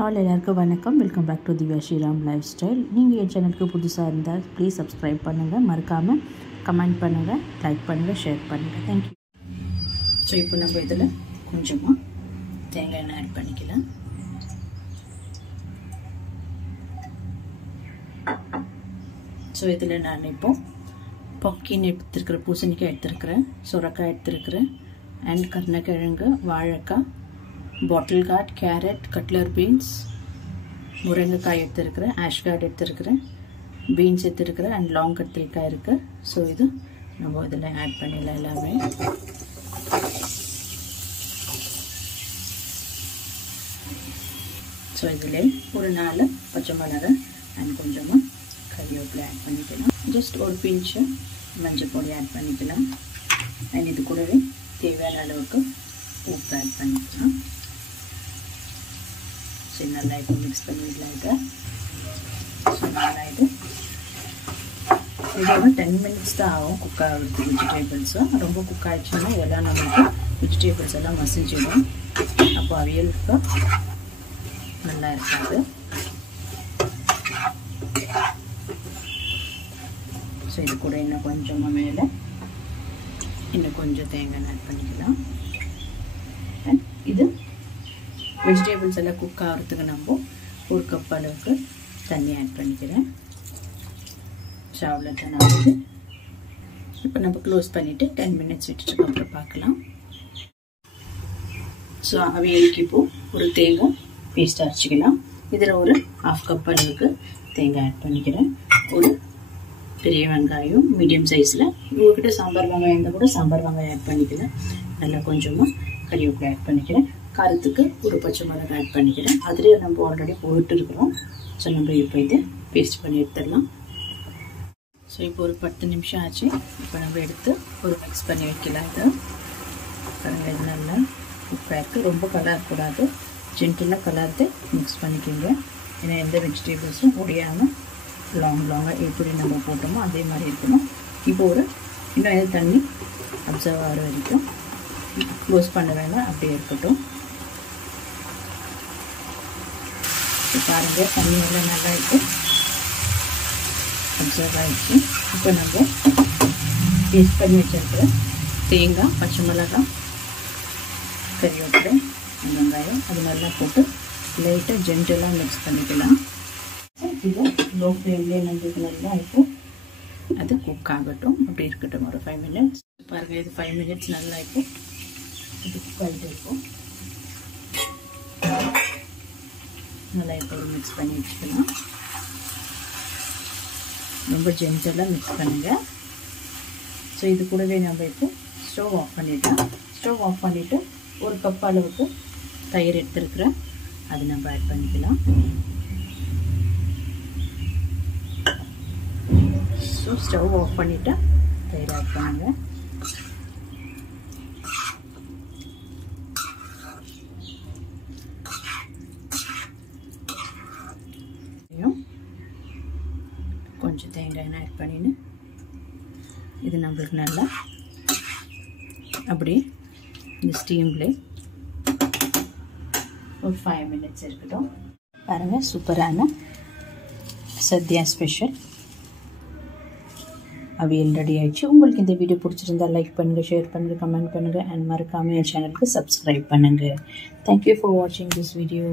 Hall எல்லாருக்கும் வணக்கம். Welcome back to Divya Sriram lifestyle. நீங்கள் என் சேனலுக்கு புதுசாக இருந்தால் ப்ளீஸ் சப்ஸ்கிரைப் பண்ணுங்கள், மறக்காமல் கமெண்ட் பண்ணுங்கள், லைக் பண்ணுங்கள், ஷேர் பண்ணுங்கள். தேங்க்யூ. ஸோ இப்போ நம்ம இதில் கொஞ்சமாக தேங்காய் எண்ணெய் ஆட் பண்ணிக்கலாம். ஸோ இதில் நான் இப்போ பம்கின் எடுத்துருக்கிறேன், பூசணிக்காய் எடுத்துருக்கிறேன், சுரக்காய் எடுத்துருக்கிறேன், அண்ட் கருணக்கிழங்கு, வாழைக்காய், பாட்டில் கார்ட், கேரட், கட்லர் பீன்ஸ், முருங்கைக்காய் எடுத்துருக்கிறேன், ஆஷ்கார்ட் எடுத்துருக்கிறேன், பீன்ஸ் எடுத்துருக்கிறேன், அண்ட் லாங் கத்திரிக்காய் இருக்குது. ஸோ இது நம்ம இதில் ஆட் பண்ணிடலாம் எல்லாமே. ஸோ இதில் ஒரு 4 பச்சை மிளகாய் அண்ட் கொஞ்சமாக கறிவேப்பிலை ஆட் பண்ணிக்கலாம். ஜஸ்ட் ஒரு பிஞ்சு மஞ்சள் பொடி ஆட் பண்ணிக்கலாம். அண்ட் இது கூடவே தேவையான அளவுக்கு உப்பு ஆட் பண்ணிக்கலாம். ஸோ நல்லா இப்போ மிக்ஸ் பண்ணிடலாம். இதை ஸோ நல்லா இது ஒரு 10 மினிட்ஸ் தான் ஆகும் குக் ஆகிறதுக்கு. வெஜிடபிள்ஸும் ரொம்ப குக் ஆகிடுச்சுன்னா இதெல்லாம் நம்மளுக்கு வெஜிடபிள்ஸ் எல்லாம் மசிஞ்சிடும். அப்போ அவியலுக்கு நல்லா இருக்காது. ஸோ இது கூட இன்னும் கொஞ்சமாக மேலே இன்னும் கொஞ்சம் தேங்காய் ஆட் பண்ணிக்கலாம். அண்ட் இது வெஜிடபிள்ஸ் எல்லாம் குக் ஆகிறதுக்கு நம்ம 1 கப் அளவுக்கு தண்ணி ஆட் பண்ணிக்கிறேன். ஸோ அவ்வளோதான். வந்து இப்போ நம்ம க்ளோஸ் பண்ணிவிட்டு 10 மினிட்ஸ் விட்டுட்டு அப்புறம் பார்க்கலாம். ஸோ அவியலுக்கு இப்போது ஒரு தேங்காய் பேஸ்ட் அரைச்சிக்கலாம். இதில் ஒரு 1/2 கப் அளவுக்கு தேங்காய் ஆட் பண்ணிக்கிறேன். ஒரு பெரிய வெங்காயம் மீடியம் சைஸில், உங்கள்கிட்ட சாம்பார் வெங்காயம் இருந்தால் கூட சாம்பார் வெங்காயம் ஆட் பண்ணிக்கிறேன். நல்லா கொஞ்சமாக கறிவேப்பிலை ஆட் பண்ணிக்கிறேன். காரத்துக்கு ஒரு பச்சை மிளகாய் ஆட் பண்ணிக்கிறேன். அதிலே நம்ம ஆல்ரெடி போட்டு இருக்கிறோம். ஸோ நம்ம இப்போ இதை பேஸ்ட் பண்ணி எடுத்துடலாம். ஸோ இப்போ ஒரு 10 நிமிஷம் ஆச்சு. இப்போ நம்ம எடுத்து ஒரு மிக்ஸ் பண்ணி வைக்கலாம். இது நல்லா உப்பாக இருக்குது. ரொம்ப கலரக்கூடாது, ஜென்டிலாக கலர்ந்து மிக்ஸ் பண்ணிக்கோங்க. ஏன்னா எந்த வெஜிடபிள்ஸும் உடையாமல் லாங்காக எப்படி நம்ம போட்டோமோ அதே மாதிரி இருக்கணும். இப்போ ஒரு இன்னும் எது தண்ணி அப்சர்வ் ஆகிற வரைக்கும் க்ளோஸ் பண்ண வேண்டாம், அப்படியே இருக்கட்டும். இப்போ பாருங்கள், தண்ணி எல்லாம் நல்லா இருக்குது, அப்சர்வ் ஆகிடுச்சு. இப்போ நம்ம பேஸ்ட் பண்ணி வச்சுருக்கிற தேங்காய், பச்சை மிளகாய், கறிவேப்பிலை, வெங்காயம் அது நல்லா போட்டு லைட்டாக ஜென்டலாக மிக்ஸ் பண்ணிக்கலாம். இது லோ ஃப்ளேம்லேயே நம்மளுக்கு நல்லா இப்போ அது குக் ஆகட்டும், அப்படி இருக்கட்டும் ஒரு 5 மினிட்ஸ். பாருங்கள், இது 5 மினிட்ஸ் நல்லா இப்போ இது குக் ஆகிட்டு இருக்கும். நல்லா இப்போ மிக்ஸ் பண்ணி வச்சுக்கலாம். ரொம்ப ஜென்டலாக மிக்ஸ் பண்ணுங்கள். ஸோ இது கூடவே நம்ம இப்போ ஸ்டவ் ஆஃப் பண்ணிடலாம். ஸ்டவ் ஆஃப் பண்ணிவிட்டு 1 கப் அளவுக்கு தயிர் எடுத்துருக்குறேன், அது நம்ம ஆட் பண்ணிக்கலாம். ஸோ ஸ்டவ் ஆஃப் பண்ணிவிட்டு தயிர் ஆட் பண்ணுங்கள். கொஞ்சம் தேங்காய் எண்ணெய் ஆட் பண்ணின்னு இது நம்மளுக்கு நல்லா அப்படியே இந்த ஸ்டீம்லேயே ஒரு 5 மினிட்ஸ் இருக்கட்டும். பாருங்கள், சூப்பரான சத்யா ஸ்பெஷல் அவியல் ரெடி ஆயிடுச்சு. உங்களுக்கு இந்த வீடியோ பிடிச்சிருந்தா லைக் பண்ணுங்கள், ஷேர் பண்ணுங்கள், கமெண்ட் பண்ணுங்கள், அண்ட் மறக்காமல் என் சேனலுக்கு சப்ஸ்கிரைப் பண்ணுங்கள். தேங்க்யூ ஃபார் வாட்சிங் திஸ் வீடியோ.